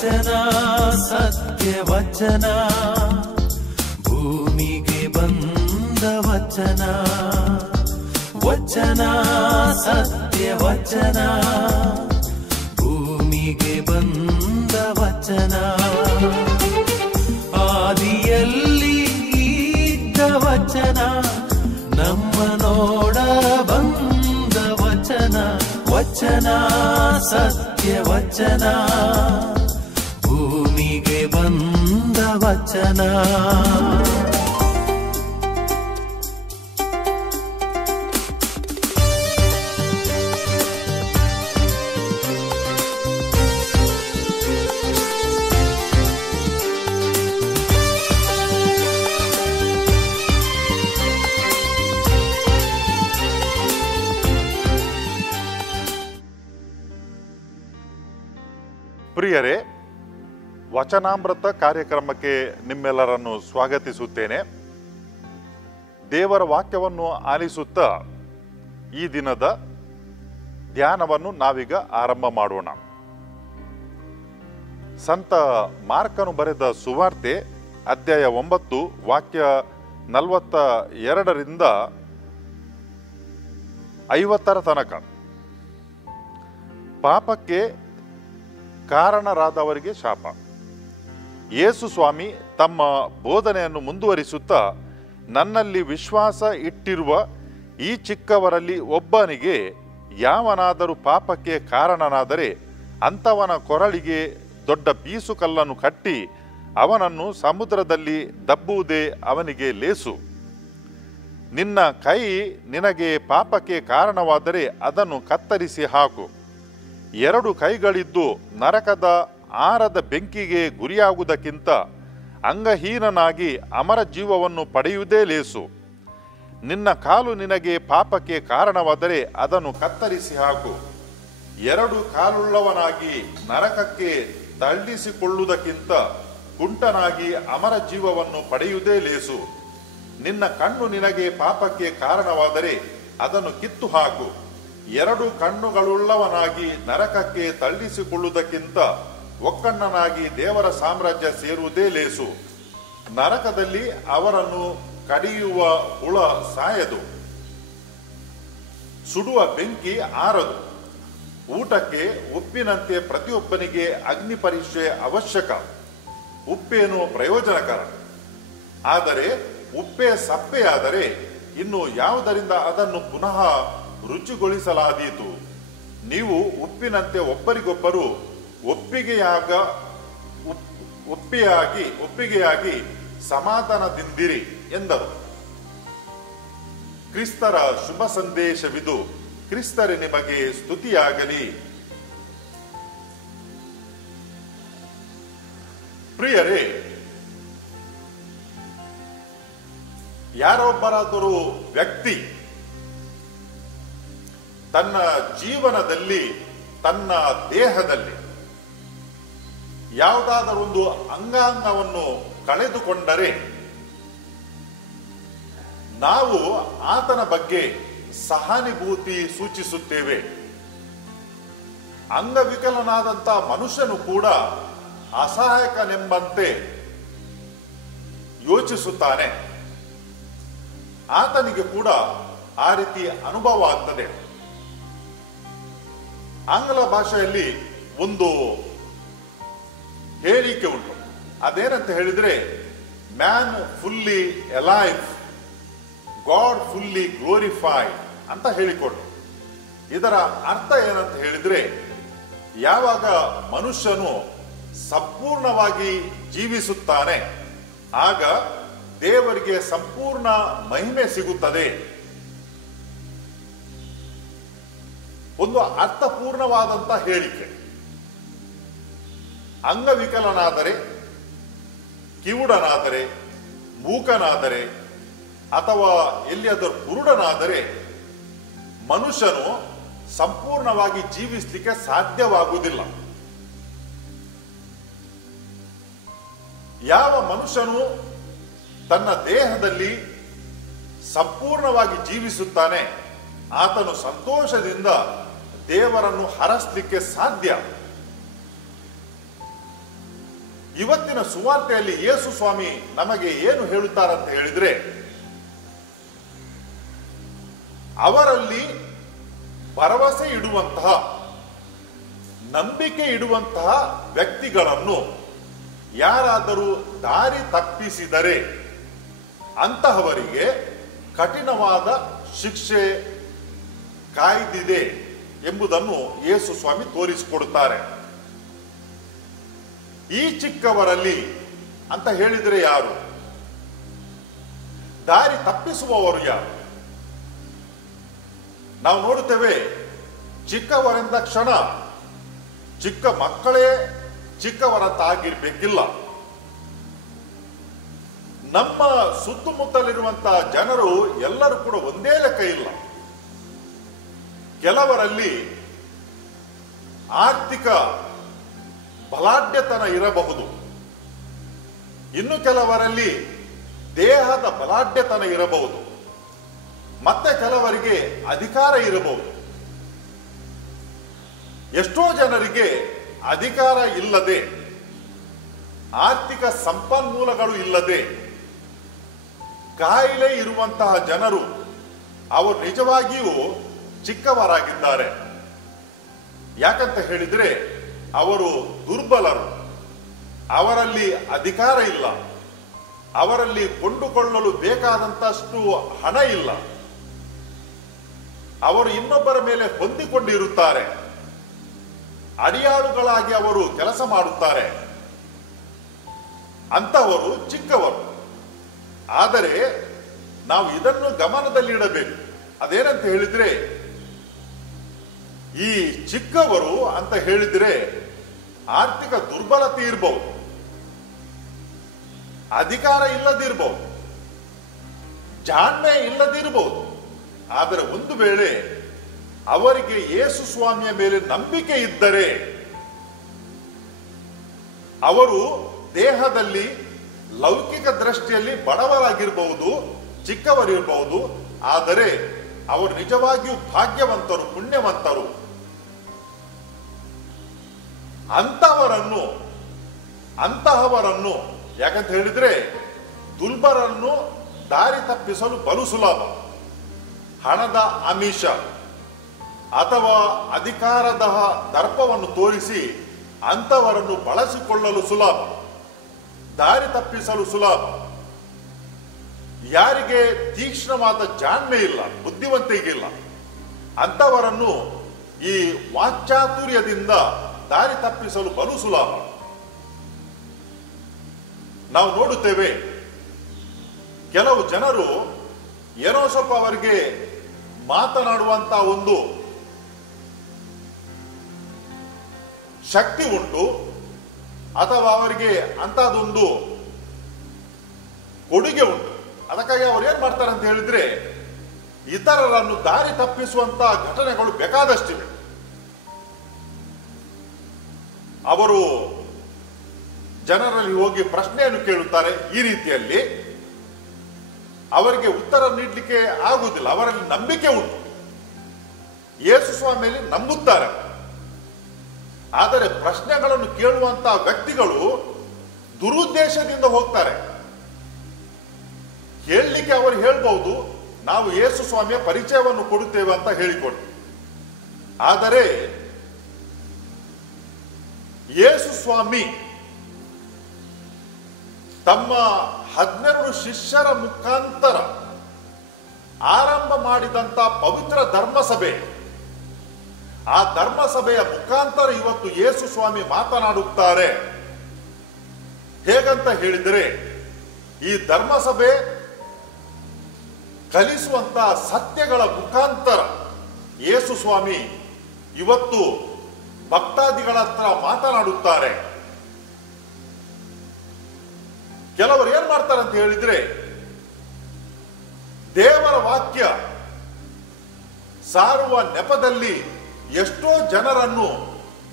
ವಚನ ಸತ್ಯ ವಚನ ಭೂಮಿಗೆ ಬಂದ ವಚನ ವಚನ ಸತ್ಯ ವಚನ ಭೂಮಿಗೆ ಬಂದ ವಚನ ಆದಿಯಲ್ಲಿ ಇದ್ದ ವಚನ ನಮ್ಮ ನೋಡ ಬಂದ ವಚನ ವಚನ ಸತ್ಯ ವಚನ ಭೂಮಿಗೆ ಬಂದ ವಚನ ಪ್ರಿಯರೇ, ವಚನಾಮೃತ ಕಾರ್ಯಕ್ರಮಕ್ಕೆ ನಿಮ್ಮೆಲ್ಲರನ್ನು ಸ್ವಾಗತಿಸುತ್ತೇನೆ. ದೇವರ ವಾಕ್ಯವನ್ನು ಆಲಿಸುತ್ತಾ ಈ ದಿನದ ಧ್ಯಾನವನ್ನು ನಾವೀಗ ಆರಂಭ ಮಾಡೋಣ. ಸಂತ ಮಾರ್ಕನು ಬರೆದ ಸುವಾರ್ತೆ ಅಧ್ಯಾಯ 9 ವಾಕ್ಯ 42ರಿಂದ 50 ತನಕ. ಪಾಪಕ್ಕೆ ಕಾರಣರಾದವರಿಗೆ ಶಾಪ. ಯೇಸು ಸ್ವಾಮಿ ತಮ್ಮ ಬೋಧನೆಯನ್ನು ಮುಂದುವರಿಸುತ್ತಾ, ನನ್ನಲ್ಲಿ ವಿಶ್ವಾಸ ಇಟ್ಟಿರುವ ಈ ಚಿಕ್ಕವರಲ್ಲಿ ಒಬ್ಬನಿಗೆ ಯಾವನಾದರೂ ಪಾಪಕ್ಕೆ ಕಾರಣನಾದರೆ ಅಂಥವನ ಕೊರಳಿಗೆ ದೊಡ್ಡ ಬೀಸುಕಲ್ಲನ್ನು ಕಟ್ಟಿ ಅವನನ್ನು ಸಮುದ್ರದಲ್ಲಿ ದಬ್ಬುವುದೇ ಅವನಿಗೆ ಲೇಸು. ನಿನ್ನ ಕೈ ನಿನಗೆ ಪಾಪಕ್ಕೆ ಕಾರಣವಾದರೆ ಅದನ್ನು ಕತ್ತರಿಸಿ ಹಾಕು. 2 ಕೈಗಳಿದ್ದು ನರಕದ ಆರದ ಬೆಂಕಿಗೆ ಗುರಿಯಾಗುವುದಕ್ಕಿಂತ ಅಂಗಹೀನನಾಗಿ ಅಮರ ಜೀವವನ್ನು ಪಡೆಯುವುದೇ ಲೇಸು. ನಿನ್ನ ಕಾಲು ನಿನಗೆ ಪಾಪಕ್ಕೆ ಕಾರಣವಾದರೆ ಅದನ್ನು ಕತ್ತರಿಸಿ ಹಾಕು. 2 ಕಾಲುಳ್ಳವನಾಗಿ ನರಕಕ್ಕೆ ತಳ್ಳಿಸಿಕೊಳ್ಳುವುದಕ್ಕಿಂತ ಕುಂಟನಾಗಿ ಅಮರ ಜೀವವನ್ನು ಪಡೆಯುವುದೇ ಲೇಸು. ನಿನ್ನ ಕಣ್ಣು ನಿನಗೆ ಪಾಪಕ್ಕೆ ಕಾರಣವಾದರೆ ಅದನ್ನು ಕಿತ್ತು ಹಾಕು. 2 ಕಣ್ಣುಗಳುಳ್ಳವನಾಗಿ ನರಕಕ್ಕೆ ತಳ್ಳಿಸಿಕೊಳ್ಳುವುದಕ್ಕಿಂತ ಒಕ್ಕಣ್ಣನಾಗಿ ದೇವರ ಸಾಮ್ರಾಜ್ಯ ಸೇರುವುದೇ ಲೇಸು. ನರಕದಲ್ಲಿ ಅವರನ್ನು ಕಡಿಯುವ ಹುಳ ಸಾಯದು, ಸುಡುವ ಬೆಂಕಿ ಆರದು. ಊಟಕ್ಕೆ ಉಪ್ಪಿನಂತೆ ಪ್ರತಿಯೊಬ್ಬನಿಗೆ ಅಗ್ನಿ ಪರೀಕ್ಷೆ ಅವಶ್ಯಕ. ಉಪ್ಪೇನು ಪ್ರಯೋಜನಕರ, ಆದರೆ ಉಪ್ಪೇ ಸಪ್ಪೆಯಾದರೆ ಇನ್ನು ಯಾವುದರಿಂದ ಅದನ್ನು ಪುನಃ ರುಚಿಗೊಳಿಸಲಾದೀತು. ನೀವು ಉಪ್ಪಿನಂತೆ ಒಬ್ಬರಿಗೊಬ್ಬರು ಒಪ್ಪಿಗೆಯಾಗಿ ಸಮಾಧಾನದಿಂದಿರಿ ಎಂದರು. ಕ್ರಿಸ್ತರ ಶುಭ ಸಂದೇಶವಿದು. ಕ್ರಿಸ್ತರೇ ನಿಮಗೆ ಸ್ತುತಿಯಾಗಲಿ. ಪ್ರಿಯರೇ, ಯಾರೊಬ್ಬರಾದರೂ ವ್ಯಕ್ತಿ ತನ್ನ ಜೀವನದಲ್ಲಿ ತನ್ನ ದೇಹದಲ್ಲಿ ಯಾವುದಾದರೊಂದು ಅಂಗಾಂಗವನ್ನು ಕಳೆದುಕೊಂಡರೆ ನಾವು ಆತನ ಬಗ್ಗೆ ಸಹಾನುಭೂತಿ ಸೂಚಿಸುತ್ತೇವೆ. ಅಂಗವಿಕಲನಾದಂಥ ಮನುಷ್ಯನು ಕೂಡ ಅಸಹಾಯಕನೆಂಬಂತೆ ಯೋಚಿಸುತ್ತಾನೆ. ಆತನಿಗೆ ಕೂಡ ಆ ರೀತಿ ಅನುಭವ ಆಗ್ತದೆ. ಆಂಗ್ಲ ಭಾಷೆಯಲ್ಲಿ ಒಂದು ಹೇಳಿಕೆ ಉಂಟು. ಅದೇನಂತ ಹೇಳಿದ್ರೆ, man fully alive, god fully glorified ಅಂತ ಹೇಳಿಕೊಟ್ಟು. ಇದರ ಅರ್ಥ ಏನಂತ ಹೇಳಿದ್ರೆ, ಯಾವಾಗ ಮನುಷ್ಯನು ಸಂಪೂರ್ಣವಾಗಿ ಜೀವಿಸುತ್ತಾನೆ ಆಗ ದೇವರಿಗೆ ಸಂಪೂರ್ಣ ಮಹಿಮೆ ಸಿಗುತ್ತದೆ. ಒಂದು ಅರ್ಥಪೂರ್ಣವಾದಂತ ಹೇಳಿಕೆ. ಅಂಗವಿಕಲನಾದರೆ, ಕಿವುಡನಾದರೆ, ಮೂಕನಾದರೆ ಅಥವಾ ಎಲ್ಲಿಯಾದರೂ ಕುರುಡನಾದರೆ ಮನುಷ್ಯನು ಸಂಪೂರ್ಣವಾಗಿ ಜೀವಿಸಲಿಕ್ಕೆ ಸಾಧ್ಯವಾಗುವುದಿಲ್ಲ. ಯಾವ ಮನುಷ್ಯನು ತನ್ನ ದೇಹದಲ್ಲಿ ಸಂಪೂರ್ಣವಾಗಿ ಜೀವಿಸುತ್ತಾನೆ ಆತನು ಸಂತೋಷದಿಂದ ದೇವರನ್ನು ಹರಸಲಿಕ್ಕೆ ಸಾಧ್ಯ. ಇವತ್ತಿನ ಸುವಾರ್ತೆಯಲ್ಲಿ ಯೇಸು ಸ್ವಾಮಿ ನಮಗೆ ಏನು ಹೇಳುತ್ತಾರಂತ ಹೇಳಿದ್ರೆ, ಅವರಲ್ಲಿ ಭರವಸೆ ಇಡುವಂತಹ, ನಂಬಿಕೆ ಇಡುವಂತಹ ವ್ಯಕ್ತಿಗಳನ್ನು ಯಾರಾದರೂ ದಾರಿ ತಪ್ಪಿಸಿದರೆ ಅಂತಹವರಿಗೆ ಕಠಿಣವಾದ ಶಿಕ್ಷೆ ಕಾಯ್ದಿದೆ ಎಂಬುದನ್ನು ಯೇಸು ಸ್ವಾಮಿ ತೋರಿಸಿಕೊಡುತ್ತಾರೆ. ಈ ಚಿಕ್ಕವರಲ್ಲಿ ಅಂತ ಹೇಳಿದರೆ ಯಾರು? ದಾರಿ ತಪ್ಪಿಸುವವರು ಯಾರು? ನಾವು ನೋಡುತ್ತೇವೆ, ಚಿಕ್ಕವರೆಂದ ಕ್ಷಣ ಚಿಕ್ಕ ಮಕ್ಕಳೇ ಚಿಕ್ಕವರಂತಾಗಿರ್ಬೇಕಿಲ್ಲ. ನಮ್ಮ ಸುತ್ತಮುತ್ತಲಿರುವಂತಹ ಜನರು ಎಲ್ಲರೂ ಕೂಡ ಒಂದೇ ಲೆಕ್ಕ ಇಲ್ಲ. ಕೆಲವರಲ್ಲಿ ಆರ್ಥಿಕ ಬಲಾಢ್ಯತನ ಇರಬಹುದು, ಇನ್ನು ಕೆಲವರಲ್ಲಿ ದೇಹದ ಬಲಾಢ್ಯತನ ಇರಬಹುದು, ಮತ್ತೆ ಕೆಲವರಿಗೆ ಅಧಿಕಾರ ಇರಬಹುದು. ಎಷ್ಟೋ ಜನರಿಗೆ ಅಧಿಕಾರ ಇಲ್ಲದೆ, ಆರ್ಥಿಕ ಸಂಪನ್ಮೂಲಗಳು ಇಲ್ಲದೆ ಕಾಯಿಲೆ ಇರುವಂತಹ ಜನರು ಅವರು ನಿಜವಾಗಿಯೂ ಚಿಕ್ಕವರಾಗಿದ್ದಾರೆ. ಯಾಕಂತ ಹೇಳಿದ್ರೆ ಅವರು ದುರ್ಬಲರು, ಅವರಲ್ಲಿ ಅಧಿಕಾರ ಇಲ್ಲ, ಅವರಲ್ಲಿ ಕೊಂಡುಕೊಳ್ಳಲು ಬೇಕಾದಂತಷ್ಟು ಹಣ ಇಲ್ಲ, ಅವರು ಇನ್ನೊಬ್ಬರ ಮೇಲೆ ಹೊಂದಿಕೊಂಡಿರುತ್ತಾರೆ, ಅಡಿಯಾಳುಗಳಾಗಿ ಅವರು ಕೆಲಸ ಮಾಡುತ್ತಾರೆ. ಅಂತವರು ಚಿಕ್ಕವರು. ಆದರೆ ನಾವು ಇದನ್ನು ಗಮನದಲ್ಲಿಡಬೇಕು. ಅದೇನಂತ ಹೇಳಿದ್ರೆ, ಈ ಚಿಕ್ಕವರು ಅಂತ ಹೇಳಿದ್ರೆ ಆರ್ಥಿಕ ದುರ್ಬಲತೆ ಇರಬಹುದು, ಅಧಿಕಾರ ಇಲ್ಲದಿರಬಹುದು, ಜಾಣ್ಮೆ ಇಲ್ಲದಿರಬಹುದು. ಆದರೆ ಒಂದು ವೇಳೆ ಅವರಿಗೆ ಯೇಸು ಸ್ವಾಮಿಯ ಮೇಲೆ ನಂಬಿಕೆ ಇದ್ದರೆ, ಅವರು ದೇಹದಲ್ಲಿ ಲೌಕಿಕ ದೃಷ್ಟಿಯಲ್ಲಿ ಬಡವರಾಗಿರಬಹುದು, ಚಿಕ್ಕವರಿರಬಹುದು, ಆದರೆ ಅವರು ನಿಜವಾಗಿಯೂ ಭಾಗ್ಯವಂತರು, ಪುಣ್ಯವಂತರು. ಅಂತಹವರನ್ನು ಯಾಕಂತ ಹೇಳಿದ್ರೆ ದುರ್ಬಲರನ್ನು ದಾರಿ ತಪ್ಪಿಸಲು ಬಲು ಸುಲಭ. ಹಣದ ಆಮಿಷ ಅಥವಾ ಅಧಿಕಾರದ ದರ್ಪವನ್ನು ತೋರಿಸಿ ಅಂತವರನ್ನು ಬಳಸಿಕೊಳ್ಳಲು ಸುಲಭ, ದಾರಿ ತಪ್ಪಿಸಲು ಸುಲಭ. ಯಾರಿಗೆ ತೀಕ್ಷ್ಣವಾದ ಜಾಣ್ಮೆ ಇಲ್ಲ, ಬುದ್ಧಿವಂತಿಕೆ ಇಲ್ಲ, ಅಂತವರನ್ನು ಈ ವಾಕ್ಚಾತುರ್ಯದಿಂದ ದಾರಿ ತಪ್ಪಿಸಲು ಬಲು ಸುಲಭ. ನಾವು ನೋಡುತ್ತೇವೆ, ಕೆಲವು ಜನರು ಏನೋ ಸ್ವಲ್ಪ ಅವರಿಗೆ ಮಾತನಾಡುವಂತ ಒಂದು ಶಕ್ತಿ ಉಂಟು, ಅಥವಾ ಅವರಿಗೆ ಅಂತದೊಂದು ಕೊಡುಗೆ ಉಂಟು. ಅದಕ್ಕಾಗಿ ಅವರು ಏನ್ ಮಾಡ್ತಾರೆ ಅಂತ ಹೇಳಿದ್ರೆ, ಇತರರನ್ನು ದಾರಿ ತಪ್ಪಿಸುವಂತ ಘಟನೆಗಳು ಬೇಕಾದಷ್ಟಿವೆ. ಅವರು ಜನರಲ್ಲಿ ಹೋಗಿ ಪ್ರಶ್ನೆಯನ್ನು ಕೇಳುತ್ತಾರೆ. ಈ ರೀತಿಯಲ್ಲಿ ಅವರಿಗೆ ಉತ್ತರ ನೀಡಲಿಕ್ಕೆ ಆಗುವುದಿಲ್ಲ. ಅವರಲ್ಲಿ ನಂಬಿಕೆ ಉಂಟು, ಯೇಸು ಸ್ವಾಮಿಯಲ್ಲಿ ನಂಬುತ್ತಾರೆ. ಆದರೆ ಪ್ರಶ್ನೆಗಳನ್ನು ಕೇಳುವಂತಹ ವ್ಯಕ್ತಿಗಳು ದುರುದ್ದೇಶದಿಂದ ಹೋಗ್ತಾರೆ. ಹೇಳಲಿಕ್ಕೆ ಅವರು ಹೇಳ್ಬಹುದು, ನಾವು ಯೇಸು ಸ್ವಾಮಿಯ ಪರಿಚಯವನ್ನು ಕೊಡುತ್ತೇವೆ ಅಂತ ಹೇಳಿಕೊಡಿ. ಆದರೆ ಯೇಸು ಸ್ವಾಮಿ ತಮ್ಮ 12 ಶಿಷ್ಯರ ಮುಖಾಂತರ ಆರಂಭ ಮಾಡಿದಂತ ಪವಿತ್ರ ಧರ್ಮಸಭೆ, ಆ ಧರ್ಮಸಭೆಯ ಮುಖಾಂತರ ಇವತ್ತು ಯೇಸು ಸ್ವಾಮಿ ಮಾತನಾಡುತ್ತಾರೆ. ಹೇಗಂತ ಹೇಳಿದರೆ, ಈ ಧರ್ಮಸಭೆ ಕಲಿಸುವಂತಹ ಸತ್ಯಗಳ ಮುಖಾಂತರ ಯೇಸು ಸ್ವಾಮಿ ಇವತ್ತು ಭಕ್ತಾದಿಗಳ ಹತ್ರ ಮಾತನಾಡುತ್ತಾರೆ. ಕೆಲವರು ಏನ್ ಮಾಡ್ತಾರೆ ಅಂತ ಹೇಳಿದ್ರೆ, ದೇವರ ವಾಕ್ಯ ಸಾರುವ ನೆಪದಲ್ಲಿ ಎಷ್ಟೋ ಜನರನ್ನು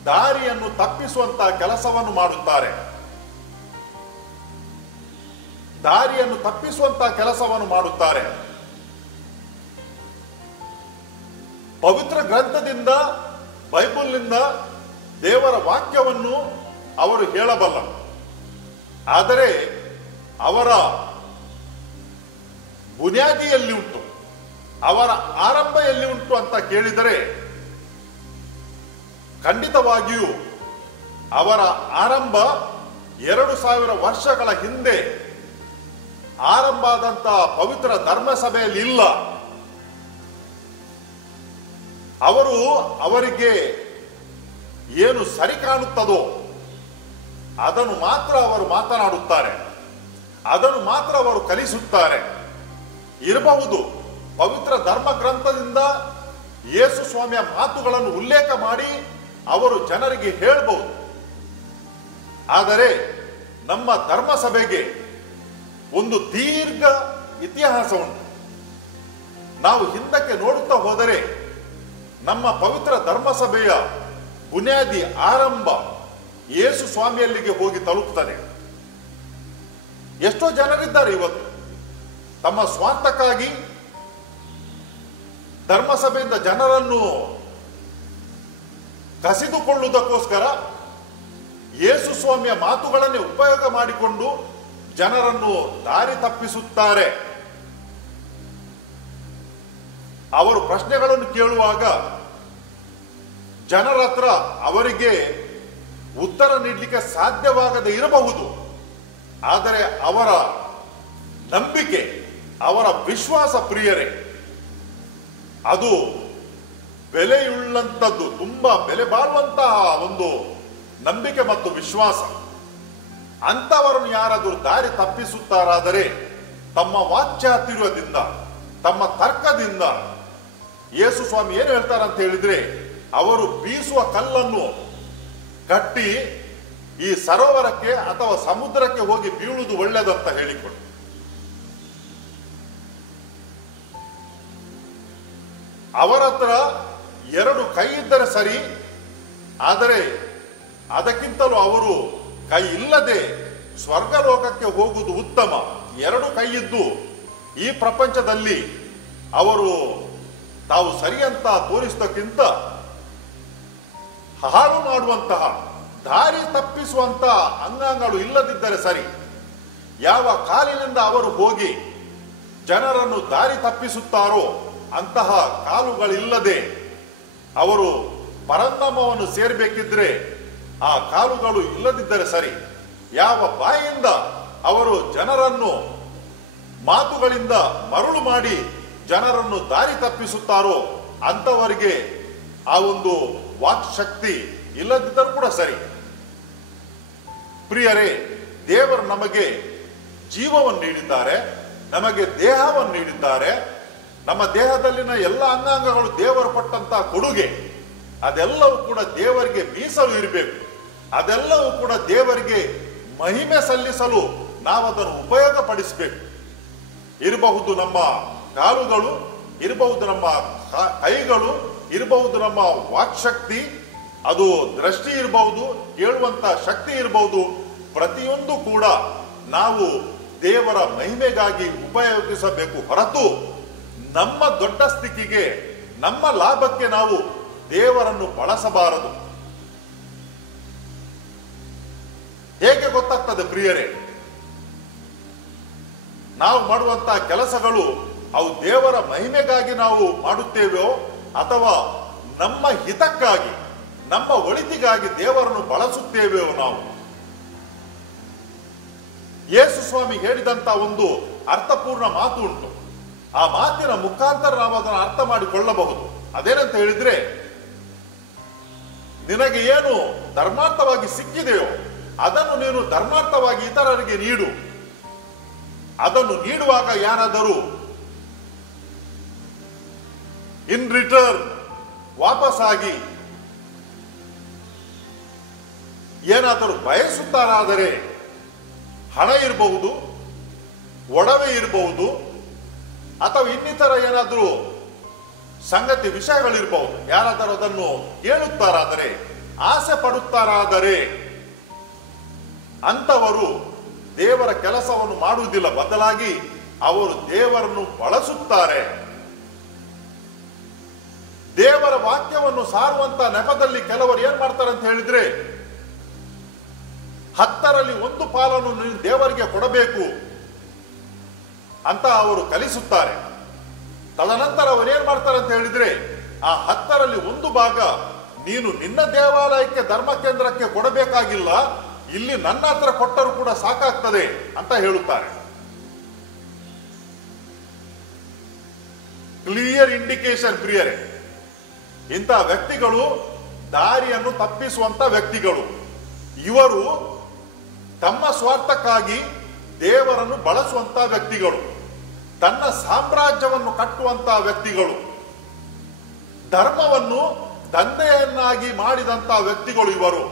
ದಾರಿಯನ್ನು ತಪ್ಪಿಸುವಂತಹ ಕೆಲಸವನ್ನು ಮಾಡುತ್ತಾರೆ. ದಾರಿಯನ್ನು ತಪ್ಪಿಸುವಂತಹ ಕೆಲಸವನ್ನು ಮಾಡುತ್ತಾರೆ. ಪವಿತ್ರ ಗ್ರಂಥದಿಂದ, ಬೈಬಲ್ನಿಂದ ದೇವರ ವಾಕ್ಯವನ್ನು ಅವರು ಹೇಳಬಲ್ಲರು. ಆದರೆ ಅವರ ಬುನಿಯಾದಿಯಲ್ಲಿ ಉಂಟು, ಅವರ ಆರಂಭ ಎಲ್ಲಿ ಉಂಟು ಅಂತ ಕೇಳಿದರೆ ಖಂಡಿತವಾಗಿಯೂ ಅವರ ಆರಂಭ 2000 ವರ್ಷಗಳ ಹಿಂದೆ ಆರಂಭ ಆದಂತಹ ಪವಿತ್ರ ಧರ್ಮಸಭೆಯಲ್ಲಿ ಇಲ್ಲ. ಅವರಿಗೆ ಏನು ಸರಿ ಕಾಣುತ್ತದೋ ಅದನ್ನು ಮಾತ್ರ ಅವರು ಮಾತನಾಡುತ್ತಾರೆ, ಅದನ್ನು ಮಾತ್ರ ಅವರು ಕಲಿಸುತ್ತಾರೆ. ಇರಬಹುದು ಪವಿತ್ರ ಧರ್ಮ ಗ್ರಂಥದಿಂದ ಯೇಸು ಸ್ವಾಮಿಯ ಮಾತುಗಳನ್ನು ಉಲ್ಲೇಖ ಮಾಡಿ ಅವರು ಜನರಿಗೆ ಹೇಳಬಹುದು. ಆದರೆ ನಮ್ಮ ಧರ್ಮಸಭೆಗೆ ಒಂದು ದೀರ್ಘ ಇತಿಹಾಸ ಉಂಟು. ನಾವು ಹಿಂದಕ್ಕೆ ನೋಡುತ್ತಾ ಹೋದರೆ ನಮ್ಮ ಪವಿತ್ರ ಧರ್ಮಸಭೆಯ ಬುನಿಯಾದಿ ಆರಂಭ ಯೇಸು ಸ್ವಾಮಿಯಲ್ಲಿಗೆ ಹೋಗಿ ತಲುಪುತ್ತದೆ. ಎಷ್ಟೋ ಜನರಿದ್ದಾರೆ ಇವತ್ತು ತಮ್ಮ ಸ್ವಾರ್ಥಕ್ಕಾಗಿ ಧರ್ಮಸಭೆಯಿಂದ ಜನರನ್ನು ಕಸಿದುಕೊಳ್ಳುವುದಕ್ಕೋಸ್ಕರ ಯೇಸು ಸ್ವಾಮಿಯ ಮಾತುಗಳನ್ನೇ ಉಪಯೋಗ ಮಾಡಿಕೊಂಡು ಜನರನ್ನು ದಾರಿ ತಪ್ಪಿಸುತ್ತಾರೆ. ಅವರು ಪ್ರಶ್ನೆಗಳನ್ನು ಕೇಳುವಾಗ ಜನರ ಹತ್ರ ಅವರಿಗೆ ಉತ್ತರ ನೀಡಲಿಕ್ಕೆ ಸಾಧ್ಯವಾಗದೇ ಇರಬಹುದು. ಆದರೆ ಅವರ ನಂಬಿಕೆ, ಅವರ ವಿಶ್ವಾಸ ಪ್ರಿಯರೇ, ಅದು ಬೆಲೆಯುಳ್ಳಂಥದ್ದು, ತುಂಬಾ ಬೆಲೆ ಬಾಳುವಂತಹ ಒಂದು ನಂಬಿಕೆ ಮತ್ತು ವಿಶ್ವಾಸ. ಅಂತವರನ್ನು ಯಾರಾದರೂ ದಾರಿ ತಪ್ಪಿಸುತ್ತಾರಾದರೆ ತಮ್ಮ ವಾಚ್ಚಾತಿರ್ಯದಿಂದ, ತಮ್ಮ ತರ್ಕದಿಂದ ಯೇಸು ಸ್ವಾಮಿ ಏನು ಹೇಳ್ತಾರಂತ ಹೇಳಿದ್ರೆ, ಅವರು ಬೀಸುವ ಕಲ್ಲನ್ನು ಕಟ್ಟಿ ಈ ಸರೋವರಕ್ಕೆ ಅಥವಾ ಸಮುದ್ರಕ್ಕೆ ಹೋಗಿ ಬೀಳುವುದು ಒಳ್ಳೆಯದಂತ ಹೇಳಿಕೊಂಡು, ಅವರ ಹತ್ರ 2 ಕೈ ಇದ್ದರೆ ಸರಿ, ಆದರೆ ಅದಕ್ಕಿಂತಲೂ ಅವರು ಕೈ ಇಲ್ಲದೆ ಸ್ವರ್ಗಲೋಕಕ್ಕೆ ಹೋಗುವುದು ಉತ್ತಮ. 2 ಕೈ ಇದ್ದು ಈ ಪ್ರಪಂಚದಲ್ಲಿ ಅವರು ತಾವು ಸರಿ ಅಂತ ತೋರಿಸೋದಕ್ಕಿಂತ ಹಾಳು ಮಾಡುವಂತಹ, ದಾರಿ ತಪ್ಪಿಸುವಂತಹ ಅಂಗಾಂಗಗಳು ಇಲ್ಲದಿದ್ದರೆ ಸರಿ. ಯಾವ ಕಾಲಿನಿಂದ ಅವರು ಹೋಗಿ ಜನರನ್ನು ದಾರಿ ತಪ್ಪಿಸುತ್ತಾರೋ ಅಂತಹ ಕಾಲುಗಳಿಲ್ಲದೆ ಅವರು ಪರಂಧಾಮವನ್ನು ಸೇರಬೇಕಿದ್ರೆ ಆ ಕಾಲುಗಳು ಇಲ್ಲದಿದ್ದರೆ ಸರಿ. ಯಾವ ಬಾಯಿಯಿಂದ ಅವರು ಜನರನ್ನು ಮಾತುಗಳಿಂದ ಮರುಳು ಮಾಡಿ ಜನರನ್ನು ದಾರಿ ತಪ್ಪಿಸುತ್ತಾರೋ ಅಂತವರಿಗೆ ಆ ಒಂದು ವಾಕ್ ಶಕ್ತಿ ಇಲ್ಲದಿದ್ದರೂ ಕೂಡ ಸರಿ. ಪ್ರಿಯರೇ, ದೇವರು ನಮಗೆ ಜೀವವನ್ನು ನೀಡಿದ್ದಾರೆ, ನಮಗೆ ದೇಹವನ್ನು ನೀಡಿದ್ದಾರೆ. ನಮ್ಮ ದೇಹದಲ್ಲಿನ ಎಲ್ಲ ಅಂಗಾಂಗಗಳು ದೇವರು ಕೊಟ್ಟಂತಹ ಕೊಡುಗೆ. ಅದೆಲ್ಲವೂ ಕೂಡ ದೇವರಿಗೆ ಮೀಸಲು ಇರಬೇಕು. ಅದೆಲ್ಲವೂ ಕೂಡ ದೇವರಿಗೆ ಮಹಿಮೆ ಸಲ್ಲಿಸಲು ನಾವು ಅದನ್ನು ಉಪಯೋಗ ಪಡಿಸಬೇಕು. ಇರಬಹುದು ನಮ್ಮ ಕಾಲುಗಳು, ಇರಬಹುದು ನಮ್ಮ ಕೈಗಳು, ಇರಬಹುದು ನಮ್ಮ ವಾಕ್ಶಕ್ತಿ, ಅದು ದೃಷ್ಟಿ ಇರಬಹುದು, ಕೇಳುವಂತ ಶಕ್ತಿ ಇರಬಹುದು. ಪ್ರತಿಯೊಂದು ಕೂಡ ನಾವು ದೇವರ ಮಹಿಮೆಗಾಗಿ ಉಪಯೋಗಿಸಬೇಕು ಹೊರತು ನಮ್ಮ ದೊಡ್ಡ ಸ್ಥಿತಿಗೆ, ನಮ್ಮ ಲಾಭಕ್ಕೆ ನಾವು ದೇವರನ್ನು ಬಳಸಬಾರದು. ಹೇಗೆ ಗೊತ್ತಾಗ್ತದೆ ಪ್ರಿಯರೇ? ನಾವು ಮಾಡುವಂತಹ ಕೆಲಸಗಳು ಅವು ದೇವರ ಮಹಿಮೆಗಾಗಿ ನಾವು ಮಾಡುತ್ತೇವೆಯೋ ಅಥವಾ ನಮ್ಮ ಹಿತಕ್ಕಾಗಿ, ನಮ್ಮ ಒಳಿತಿಗಾಗಿ ದೇವರನ್ನು ಬಳಸುತ್ತೇವೆಯೋ ನಾವು? ಯೇಸು ಸ್ವಾಮಿ ಹೇಳಿದಂತ ಒಂದು ಅರ್ಥಪೂರ್ಣ ಮಾತು ಉಂಟು. ಆ ಮಾತಿನ ಮುಖಾಂತರ ನಾವು ಅದನ್ನು ಅರ್ಥ ಮಾಡಿಕೊಳ್ಳಬಹುದು. ಅದೇನಂತ ಹೇಳಿದ್ರೆ, ನಿನಗೆ ಏನು ಧರ್ಮಾರ್ಥವಾಗಿ ಸಿಕ್ಕಿದೆಯೋ ಅದನ್ನು ನೀನು ಧರ್ಮಾರ್ಥವಾಗಿ ಇತರರಿಗೆ ನೀಡು. ಅದನ್ನು ನೀಡುವಾಗ ಯಾರಾದರೂ ಇನ್ ರಿಟರ್ನ್ ವಾಪಸ್ಸಾಗಿ ಏನಾದರೂ ಬಯಸುತ್ತಾರಾದರೆ, ಹಣ ಇರಬಹುದು, ಒಡವೆ ಇರಬಹುದು, ಅಥವಾ ಇನ್ನಿತರ ಏನಾದರೂ ಸಂಗತಿ ವಿಷಯಗಳಿರಬಹುದು, ಯಾರಾದರೂ ಅದನ್ನು ಕೇಳುತ್ತಾರಾದರೆ, ಆಸೆ ಪಡುತ್ತಾರಾದರೆ ಅಂತವರು ದೇವರ ಕೆಲಸವನ್ನು ಮಾಡುವುದಿಲ್ಲ. ಬದಲಾಗಿ ಅವರು ದೇವರನ್ನು ಬಳಸುತ್ತಾರೆ. ದೇವರ ವಾಕ್ಯವನ್ನು ಸಾರುವಂತ ನೆಪದಲ್ಲಿ ಕೆಲವರು ಏನ್ ಮಾಡ್ತಾರೆ ಅಂತ ಹೇಳಿದ್ರೆ, 10ರಲ್ಲಿ 1 ಪಾಲನ್ನು ನೀನು ದೇವರಿಗೆ ಕೊಡಬೇಕು ಅಂತ ಅವರು ಕಲಿಸುತ್ತಾರೆ. ತದನಂತರ ಅವರೇನ್ ಮಾಡ್ತಾರೆ ಅಂತ ಹೇಳಿದ್ರೆ, ಆ 10ರಲ್ಲಿ 1 ಭಾಗ ನೀನು ನಿನ್ನ ದೇವಾಲಯಕ್ಕೆ ಧರ್ಮ ಕೇಂದ್ರಕ್ಕೆ ಕೊಡಬೇಕಾಗಿಲ್ಲ, ಇಲ್ಲಿ ನನ್ನ ಹತ್ರ ಕೊಟ್ಟರೂ ಕೂಡ ಸಾಕಾಗ್ತದೆ ಅಂತ ಹೇಳುತ್ತಾರೆ. ಕ್ಲಿಯರ್ ಇಂಡಿಕೇಶನ್ ಪ್ರಿಯರೇ, ಇಂಥ ವ್ಯಕ್ತಿಗಳು ದಾರಿಯನ್ನು ತಪ್ಪಿಸುವಂತ ವ್ಯಕ್ತಿಗಳು. ಇವರು ತಮ್ಮ ಸ್ವಾರ್ಥಕ್ಕಾಗಿ ದೇವರನ್ನು ಬಳಸುವಂತ ವ್ಯಕ್ತಿಗಳು, ತನ್ನ ಸಾಮ್ರಾಜ್ಯವನ್ನು ಕಟ್ಟುವಂತ ವ್ಯಕ್ತಿಗಳು, ಧರ್ಮವನ್ನು ದಂಧೆಯನ್ನಾಗಿ ಮಾಡಿದಂತ ವ್ಯಕ್ತಿಗಳು ಇವರು.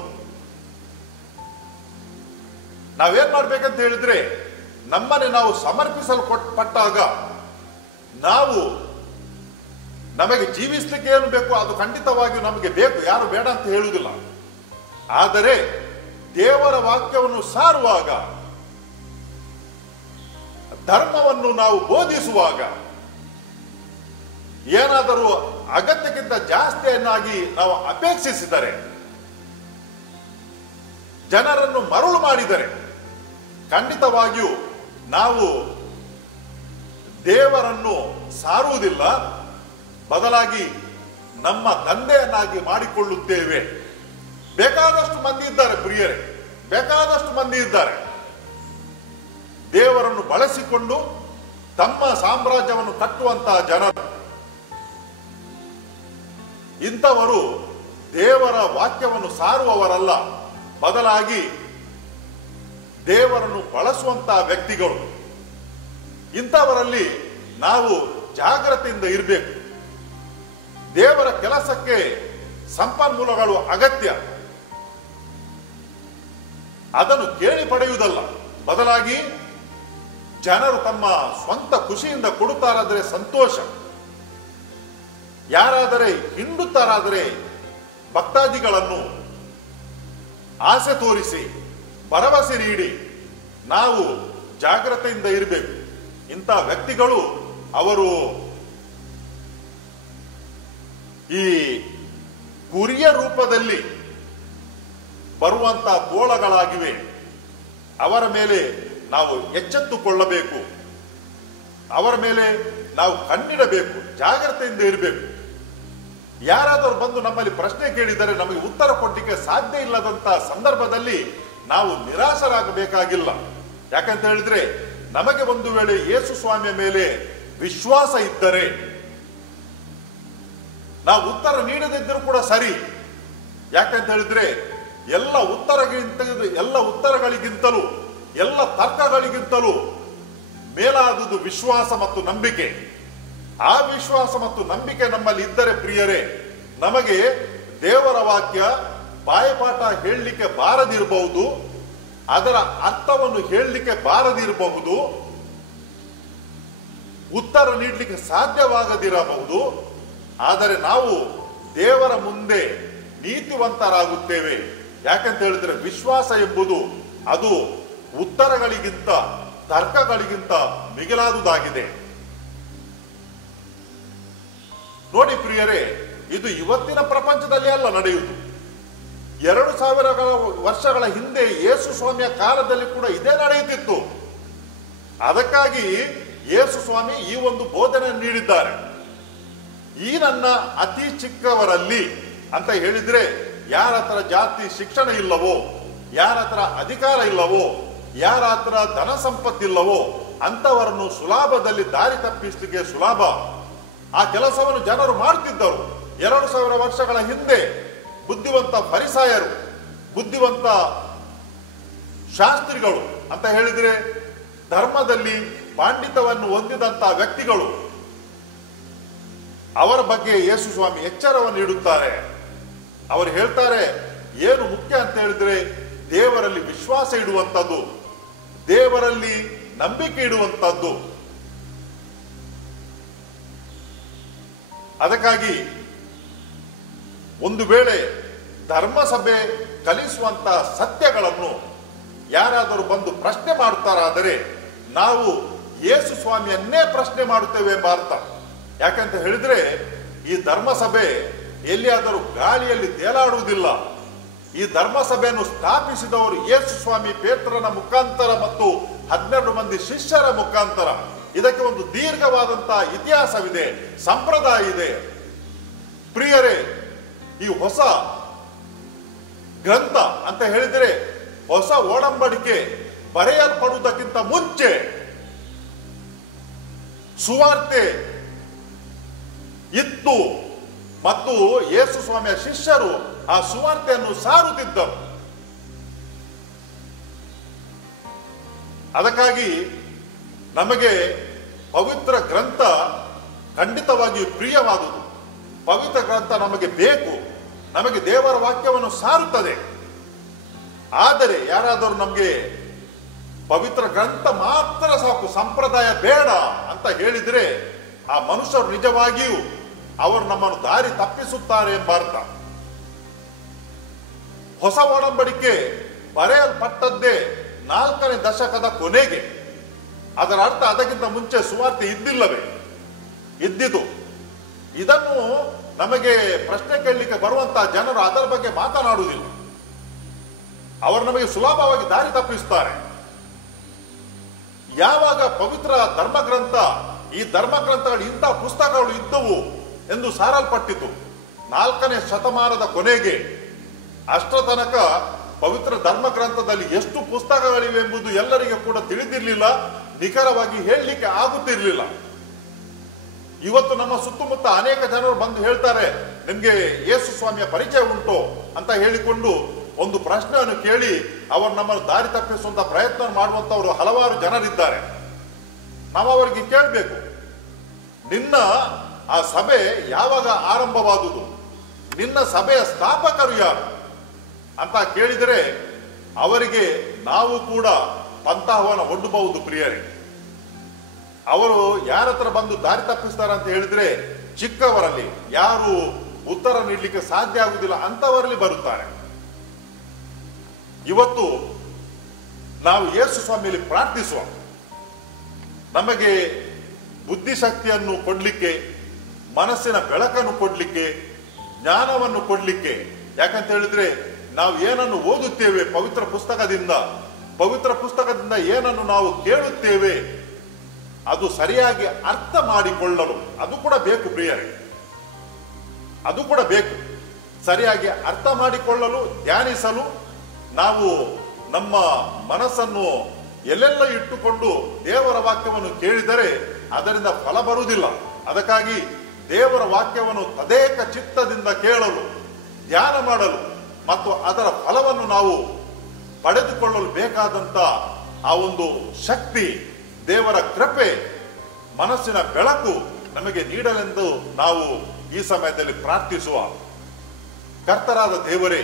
ನಾವೇನ್ ಮಾಡ್ಬೇಕಂತ ಹೇಳಿದ್ರೆ, ನಮ್ಮನೆ ನಾವು ಸಮರ್ಪಿಸಲು ಪಟ್ಟಾಗ ನಾವು ನಮಗೆ ಜೀವಿಸ್ಲಿಕ್ಕೆ ಏನು ಬೇಕು ಅದು ಖಂಡಿತವಾಗಿಯೂ ನಮಗೆ ಬೇಕು, ಯಾರು ಬೇಡ ಅಂತ ಹೇಳುವುದಿಲ್ಲ. ಆದರೆ ದೇವರ ವಾಕ್ಯವನ್ನು ಸಾರುವಾಗ, ಧರ್ಮವನ್ನು ನಾವು ಬೋಧಿಸುವಾಗ ಏನಾದರೂ ಅಗತ್ಯಕ್ಕಿಂತ ಜಾಸ್ತಿಯನ್ನಾಗಿ ನಾವು ಅಪೇಕ್ಷಿಸಿದರೆ, ಜನರನ್ನು ಮರುಳು ಮಾಡಿದರೆ, ಖಂಡಿತವಾಗಿಯೂ ನಾವು ದೇವರನ್ನು ಸಾರುವುದಿಲ್ಲ, ಬದಲಾಗಿ ನಮ್ಮ ದಂಧೆಯನ್ನಾಗಿ ಮಾಡಿಕೊಳ್ಳುತ್ತೇವೆ. ಬೇಕಾದಷ್ಟು ಮಂದಿ ಇದ್ದಾರೆ ಪ್ರಿಯರೇ, ಬೇಕಾದಷ್ಟು ಮಂದಿ ಇದ್ದಾರೆ ದೇವರನ್ನು ಬಳಸಿಕೊಂಡು ತಮ್ಮ ಸಾಮ್ರಾಜ್ಯವನ್ನು ಕಟ್ಟುವಂತಹ ಜನರು. ಇಂಥವರು ದೇವರ ವಾಕ್ಯವನ್ನು ಸಾರುವವರಲ್ಲ, ಬದಲಾಗಿ ದೇವರನ್ನು ಬಳಸುವಂತಹ ವ್ಯಕ್ತಿಗಳು. ಇಂಥವರಲ್ಲಿ ನಾವು ಜಾಗ್ರತೆಯಿಂದ ಇರಬೇಕು. ದೇವರ ಕೆಲಸಕ್ಕೆ ಸಂಪನ್ಮೂಲಗಳು ಅಗತ್ಯ, ಅದನ್ನು ಕೇಳಿ ಪಡೆಯುವುದಲ್ಲ, ಬದಲಾಗಿ ಜನರು ತಮ್ಮ ಸ್ವಂತ ಖುಷಿಯಿಂದ ಕೊಡುತ್ತಾರಾದರೆ ಸಂತೋಷ. ಯಾರಾದರೆ ಹಿಂಡುತ್ತಾರಾದರೆ ಭಕ್ತಾದಿಗಳನ್ನು ಆಸೆ ತೋರಿಸಿ ಭರವಸೆ ನೀಡಿ ನಾವು ಜಾಗ್ರತೆಯಿಂದ ಇರಬೇಕು. ಇಂಥ ವ್ಯಕ್ತಿಗಳು ಅವರು ಈ ಕುರಿಯ ರೂಪದಲ್ಲಿ ಬರುವಂತಹ ತೋಳಗಳಾಗಿವೆ. ಅವರ ಮೇಲೆ ನಾವು ಎಚ್ಚೆತ್ತುಕೊಳ್ಳಬೇಕು, ಅವರ ಮೇಲೆ ನಾವು ಕಣ್ಣಿಡಬೇಕು, ಜಾಗ್ರತೆಯಿಂದ ಇರಬೇಕು. ಯಾರಾದರೂ ಬಂದು ನಮ್ಮಲ್ಲಿ ಪ್ರಶ್ನೆ ಕೇಳಿದರೆ ನಮಗೆ ಉತ್ತರ ಕೊಡಲಿಕ್ಕೆ ಸಾಧ್ಯ ಇಲ್ಲದಂತಹ ಸಂದರ್ಭದಲ್ಲಿ ನಾವು ನಿರಾಶರಾಗಬೇಕಾಗಿಲ್ಲ. ಯಾಕಂತ ಹೇಳಿದ್ರೆ, ನಮಗೆ ಒಂದು ವೇಳೆ ಯೇಸು ಸ್ವಾಮಿಯ ಮೇಲೆ ವಿಶ್ವಾಸ ಇದ್ದರೆ ನಾವು ಉತ್ತರ ನೀಡದಿದ್ದರೂ ಕೂಡ ಸರಿ. ಯಾಕಂತ ಹೇಳಿದ್ರೆ, ಎಲ್ಲ ಉತ್ತರಗಳಿಗಿಂತಲೂ ಎಲ್ಲ ತರ್ಕಗಳಿಗಿಂತಲೂ ಮೇಲಾದುದು ವಿಶ್ವಾಸ ಮತ್ತು ನಂಬಿಕೆ. ಆ ವಿಶ್ವಾಸ ಮತ್ತು ನಂಬಿಕೆ ನಮ್ಮಲ್ಲಿ ಇದ್ದರೆ ಪ್ರಿಯರೇ, ನಮಗೆ ದೇವರ ವಾಕ್ಯ ಬಾಯಪಾಠ ಹೇಳಲಿಕ್ಕೆ ಬಾರದಿರಬಹುದು, ಅದರ ಅರ್ಥವನ್ನು ಹೇಳಲಿಕ್ಕೆ ಬಾರದಿರಬಹುದು, ಉತ್ತರ ನೀಡಲಿಕ್ಕೆ ಸಾಧ್ಯವಾಗದಿರಬಹುದು. ಆದರೆ ನಾವು ದೇವರ ಮುಂದೆ ನೀತಿವಂತರಾಗುತ್ತೇವೆ. ಯಾಕಂತ ಹೇಳಿದ್ರೆ, ವಿಶ್ವಾಸ ಎಂಬುದು ಅದು ಉತ್ತರಗಳಿಗಿಂತ ತರ್ಕಗಳಿಗಿಂತ ಮಿಗಿಲಾದುದಾಗಿದೆ. ನೋಡಿ ಪ್ರಿಯರೇ, ಇದು ಇವತ್ತಿನ ಪ್ರಪಂಚದಲ್ಲಿ ಅಲ್ಲ ನಡೆಯುವುದು. 2000 ವರ್ಷಗಳ ಹಿಂದೆ ಯೇಸು ಸ್ವಾಮಿಯ ಕಾಲದಲ್ಲಿ ಕೂಡ ಇದೇ ನಡೆಯುತ್ತಿತ್ತು. ಅದಕ್ಕಾಗಿ ಯೇಸು ಸ್ವಾಮಿ ಈ ಒಂದು ಬೋಧನೆ ನೀಡಿದ್ದಾರೆ. ಈ ನನ್ನ ಅತಿ ಚಿಕ್ಕವರಲ್ಲಿ ಅಂತ ಹೇಳಿದ್ರೆ, ಯಾರ ಹತ್ರ ಜಾತಿ ಶಿಕ್ಷಣ ಇಲ್ಲವೋ, ಯಾರ ಹತ್ರ ಅಧಿಕಾರ ಇಲ್ಲವೋ, ಯಾರ ಹತ್ರ ಧನ ಸಂಪತ್ತಿಲ್ಲವೋ ಅಂತವರನ್ನು ಸುಲಭದಲ್ಲಿ ದಾರಿ ತಪ್ಪಿಸಲಿಕ್ಕೆ ಸುಲಭ. ಆ ಕೆಲಸವನ್ನು ಜನರು ಮಾಡ್ತಿದ್ದರು. 2000 ವರ್ಷಗಳ ಹಿಂದೆ ಬುದ್ಧಿವಂತ ಫರಿಸಾಯರು, ಬುದ್ಧಿವಂತ ಶಾಸ್ತ್ರಿಗಳು ಅಂತ ಹೇಳಿದ್ರೆ, ಧರ್ಮದಲ್ಲಿ ಪಾಂಡಿತ್ಯವನ್ನು ಹೊಂದಿದಂತ ವ್ಯಕ್ತಿಗಳು, ಅವರ ಬಗ್ಗೆ ಯೇಸು ಸ್ವಾಮಿ ಎಚ್ಚರವನ್ನು ನೀಡುತ್ತಾರೆ. ಅವರು ಹೇಳ್ತಾರೆ, ಏನು ಮುಖ್ಯ ಅಂತ ಹೇಳಿದ್ರೆ, ದೇವರಲ್ಲಿ ವಿಶ್ವಾಸ ಇಡುವಂಥದ್ದು, ದೇವರಲ್ಲಿ ನಂಬಿಕೆ ಇಡುವಂಥದ್ದು. ಅದಕ್ಕಾಗಿ ಒಂದು ವೇಳೆ ಧರ್ಮಸಭೆ ಕಲಿಸುವಂತ ಸತ್ಯಗಳನ್ನು ಯಾರಾದರೂ ಬಂದು ಪ್ರಶ್ನೆ ಮಾಡುತ್ತಾರಾದರೆ, ನಾವು ಯೇಸು ಸ್ವಾಮಿಯನ್ನೇ ಪ್ರಶ್ನೆ ಮಾಡುತ್ತೇವೆ ಎಂಬ ಅರ್ಥ. ಯಾಕಂತ ಹೇಳಿದ್ರೆ, ಈ ಧರ್ಮಸಭೆ ಎಲ್ಲಿಯಾದರೂ ಗಾಳಿಯಲ್ಲಿ ತೇಲಾಡುವುದಿಲ್ಲ. ಈ ಧರ್ಮಸಭೆಯನ್ನು ಸ್ಥಾಪಿಸಿದವರು ಯೇಸು ಸ್ವಾಮಿ ಪೇತ್ರನ ಮುಖಾಂತರ ಮತ್ತು 12 ಮಂದಿ ಶಿಷ್ಯರ ಮುಖಾಂತರ. ಇದಕ್ಕೆ ಒಂದು ದೀರ್ಘವಾದಂತಹ ಇತಿಹಾಸವಿದೆ, ಸಂಪ್ರದಾಯ ಇದೆ. ಪ್ರಿಯರೇ, ಈ ಹೊಸ ಗ್ರಂಥ ಅಂತ ಹೇಳಿದರೆ ಹೊಸ ಒಡಂಬಡಿಕೆ ಬರೆಯಲ್ಪಡುವುದಕ್ಕಿಂತ ಮುಂಚೆ ಸುವಾರ್ತೆ ಇತ್ತು ಮತ್ತು ಯೇಸು ಸ್ವಾಮಿಯ ಶಿಷ್ಯರು ಆ ಸುವಾರ್ತೆಯನ್ನು ಸಾರುತ್ತಿದ್ದರು. ಅದಕ್ಕಾಗಿ ನಮಗೆ ಪವಿತ್ರ ಗ್ರಂಥ ಖಂಡಿತವಾಗಿಯೂ ಪ್ರಿಯವಾದುದು. ಪವಿತ್ರ ಗ್ರಂಥ ನಮಗೆ ಬೇಕು, ನಮಗೆ ದೇವರ ವಾಕ್ಯವನ್ನು ಸಾರುತ್ತದೆ. ಆದರೆ ಯಾರಾದರೂ ನಮಗೆ ಪವಿತ್ರ ಗ್ರಂಥ ಮಾತ್ರ ಸಾಕು, ಸಂಪ್ರದಾಯ ಬೇಡ ಅಂತ ಹೇಳಿದರೆ ಆ ಮನುಷ್ಯರು ನಿಜವಾಗಿಯೂ ಅವರು ನಮ್ಮನ್ನು ದಾರಿ ತಪ್ಪಿಸುತ್ತಾರೆ ಎಂಬ ಅರ್ಥ. ಹೊಸ ಒಡಂಬಡಿಕೆ ಬರೆಯಲ್ಪಟ್ಟದ್ದೇ 4ನೇ ದಶಕದ ಕೊನೆಗೆ. ಅದರ ಅರ್ಥ ಅದಕ್ಕಿಂತ ಮುಂಚೆ ಸುವಾರ್ತೆ ಇದ್ದಿಲ್ಲವೇ? ಇದ್ದಿತು. ಇದನ್ನು ನಮಗೆ ಪ್ರಶ್ನೆ ಕೇಳಲಿಕ್ಕೆ ಬರುವಂತಹ ಜನರು ಅದರ ಬಗ್ಗೆ ಮಾತನಾಡುವುದಿಲ್ಲ. ಅವರು ನಮಗೆ ಸುಲಭವಾಗಿ ದಾರಿ ತಪ್ಪಿಸುತ್ತಾರೆ. ಯಾವಾಗ ಪವಿತ್ರ ಧರ್ಮಗ್ರಂಥ, ಈ ಧರ್ಮಗ್ರಂಥಗಳು ಇಂಥ ಪುಸ್ತಕಗಳು ಇದ್ದವು ಎಂದು ಸಾರಲ್ಪಟ್ಟಿತು 4ನೇ ಶತಮಾನದ ಕೊನೆಗೆ. ಅಷ್ಟರ ತನಕ ಪವಿತ್ರ ಧರ್ಮಗ್ರಂಥದಲ್ಲಿ ಎಷ್ಟು ಪುಸ್ತಕಗಳಿವೆ ಎಂಬುದು ಎಲ್ಲರಿಗೆ ಕೂಡ ತಿಳಿದಿರಲಿಲ್ಲ, ನಿಖರವಾಗಿ ಹೇಳಲಿಕ್ಕೆ ಆಗುತ್ತಿರಲಿಲ್ಲ. ಇವತ್ತು ನಮ್ಮ ಸುತ್ತಮುತ್ತ ಅನೇಕ ಜನರು ಬಂದು ಹೇಳ್ತಾರೆ, ನಿಮ್ಗೆ ಯೇಸು ಸ್ವಾಮಿಯ ಪರಿಚಯ ಉಂಟು ಅಂತ ಹೇಳಿಕೊಂಡು ಒಂದು ಪ್ರಶ್ನೆಯನ್ನು ಕೇಳಿ ಅವರು ನಮ್ಮನ್ನು ದಾರಿ ತಪ್ಪಿಸುವಂತ ಪ್ರಯತ್ನ ಮಾಡುವಂತವರು ಹಲವಾರು ಜನರಿದ್ದಾರೆ. ನಾವು ಅವರಿಗೆ ಕೇಳಬೇಕು, ನಿನ್ನ ಆ ಸಭೆ ಯಾವಾಗ ಆರಂಭವಾದುದು, ನಿನ್ನ ಸಭೆಯ ಸ್ಥಾಪಕರು ಯಾರು ಅಂತ ಕೇಳಿದರೆ ಅವರಿಗೆ ನಾವು ಕೂಡ ಪಂಥವನ್ನು ಒಡ್ಡಬಹುದು. ಪ್ರಿಯರೇ, ಅವರು ಯಾರ ಹತ್ರ ಬಂದು ದಾರಿ ತಪ್ಪಿಸ್ತಾರೆ ಅಂತ ಹೇಳಿದ್ರೆ ಚಿಕ್ಕವರಲ್ಲಿ, ಯಾರು ಉತ್ತರ ನೀಡಲಿಕ್ಕೆ ಸಾಧ್ಯ ಆಗುವುದಿಲ್ಲ ಅಂತವರಲ್ಲಿ ಬರುತ್ತಾರೆ. ಇವತ್ತು ನಾವು ಯೇಸು ಸ್ವಾಮಿಯಲ್ಲಿ ಪ್ರಾರ್ಥಿಸುವ, ನಮಗೆ ಬುದ್ಧಿಶಕ್ತಿಯನ್ನು ಕೊಡ್ಲಿಕ್ಕೆ, ಮನಸ್ಸಿನ ಬೆಳಕನ್ನು ಕೊಡ್ಲಿಕ್ಕೆ, ಜ್ಞಾನವನ್ನು ಕೊಡ್ಲಿಕ್ಕೆ. ಯಾಕಂತ ಹೇಳಿದ್ರೆ ನಾವು ಏನನ್ನು ಓದುತ್ತೇವೆ ಪವಿತ್ರ ಪುಸ್ತಕದಿಂದ ಏನನ್ನು ನಾವು ಕೇಳುತ್ತೇವೆ ಅದು ಸರಿಯಾಗಿ ಅರ್ಥ ಮಾಡಿಕೊಳ್ಳಲು ಅದು ಕೂಡ ಬೇಕು. ಪ್ರಿಯರೇ, ಅದು ಕೂಡ ಬೇಕು. ಸರಿಯಾಗಿ ಅರ್ಥ ಮಾಡಿಕೊಳ್ಳಲು, ಧ್ಯಾನಿಸಲು ನಾವು ನಮ್ಮ ಮನಸ್ಸನ್ನು ಎಲ್ಲೆಲ್ಲ ಇಟ್ಟುಕೊಂಡು ದೇವರ ವಾಕ್ಯವನ್ನು ಕೇಳಿದರೆ ಅದರಿಂದ ಫಲ ಬರುವುದಿಲ್ಲ. ಅದಕ್ಕಾಗಿ ದೇವರ ವಾಕ್ಯವನ್ನು ತದೇಕ ಚಿತ್ತದಿಂದ ಕೇಳಲು, ಧ್ಯಾನ ಮಾಡಲು ಮತ್ತು ಅದರ ಫಲವನ್ನು ನಾವು ಪಡೆದುಕೊಳ್ಳಲು ಬೇಕಾದಂತ ಆ ಒಂದು ಶಕ್ತಿ, ದೇವರ ಕೃಪೆ, ಮನಸ್ಸಿನ ಬೆಳಕು ನಮಗೆ ನೀಡಲೆಂದು ನಾವು ಈ ಸಮಯದಲ್ಲಿ ಪ್ರಾರ್ಥಿಸುವ. ಕರ್ತರಾದ ದೇವರೇ,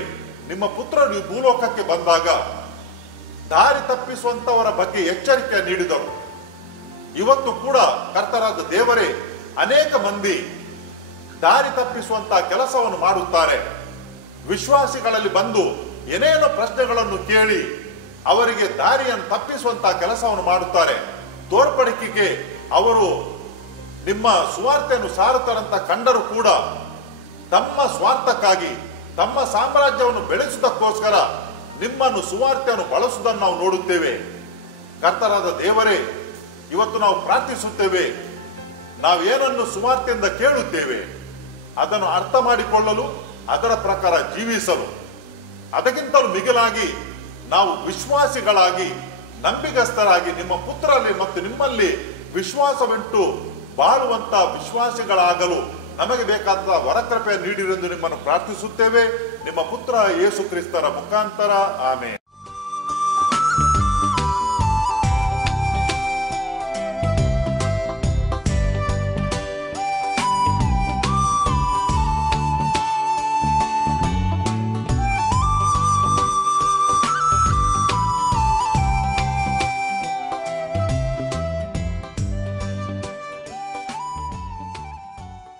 ನಿಮ್ಮ ಪುತ್ರರು ಈ ಭೂಲೋಕಕ್ಕೆ ಬಂದಾಗ ದಾರಿ ತಪ್ಪಿಸುವಂತವರ ಬಗ್ಗೆ ಎಚ್ಚರಿಕೆ ನೀಡಿದರು. ಇವತ್ತು ಕೂಡ ಕರ್ತರಾದ ದೇವರೇ, ಅನೇಕ ಮಂದಿ ದಾರಿ ತಪ್ಪಿಸುವಂತಹ ಕೆಲಸವನ್ನು ಮಾಡುತ್ತಾರೆ. ವಿಶ್ವಾಸಿಗಳಲ್ಲಿ ಬಂದು ಏನೇನೋ ಪ್ರಶ್ನೆಗಳನ್ನು ಕೇಳಿ ಅವರಿಗೆ ದಾರಿಯನ್ನು ತಪ್ಪಿಸುವಂತಹ ಕೆಲಸವನ್ನು ಮಾಡುತ್ತಾರೆ. ತೋರ್ಪಡಿಕೆಗೆ ಅವರು ನಿಮ್ಮ ಸುವಾರ್ತೆಯನ್ನು ಸಾರುತ್ತಾರಂತ ಕಂಡರೂ ಕೂಡ ತಮ್ಮ ಸ್ವಾರ್ಥಕ್ಕಾಗಿ, ತಮ್ಮ ಸಾಮ್ರಾಜ್ಯವನ್ನು ಬೆಳೆಸುವುದಕ್ಕೋಸ್ಕರ ನಿಮ್ಮನ್ನು ಸುವಾರ್ತೆಯನ್ನು ಬಳಸುವುದನ್ನು ನಾವು ನೋಡುತ್ತೇವೆ. ಕರ್ತರಾದ ದೇವರೇ, ಇವತ್ತು ನಾವು ಪ್ರಾರ್ಥಿಸುತ್ತೇವೆ, ನಾವೇನನ್ನು ಸುವಾರ್ತೆಯಿಂದ ಕೇಳುತ್ತೇವೆ ಅದನ್ನು ಅರ್ಥ ಮಾಡಿಕೊಳ್ಳಲು, ಅದರ ಪ್ರಕಾರ ಜೀವಿಸಲು, ಅದಕ್ಕಿಂತಲೂ ಮಿಗಿಲಾಗಿ ನಾವು ವಿಶ್ವಾಸಿಗಳಾಗಿ, ನಂಬಿಗಸ್ತರಾಗಿ ನಿಮ್ಮ ಪುತ್ರರಲ್ಲಿ ಮತ್ತು ನಿಮ್ಮಲ್ಲಿ ವಿಶ್ವಾಸವಿಟ್ಟು ಬಾಳುವಂತಹ ವಿಶ್ವಾಸಿಗಳಾಗಲು ನಮಗೆ ಬೇಕಾದ ವರಕೃಪೆ ನೀಡಿರೆಂದು ನಿಮ್ಮನ್ನು ಪ್ರಾರ್ಥಿಸುತ್ತೇವೆ. ನಿಮ್ಮ ಪುತ್ರ ಯೇಸು ಕ್ರಿಸ್ತರ ಮುಖಾಂತರ, ಆಮೆನ್.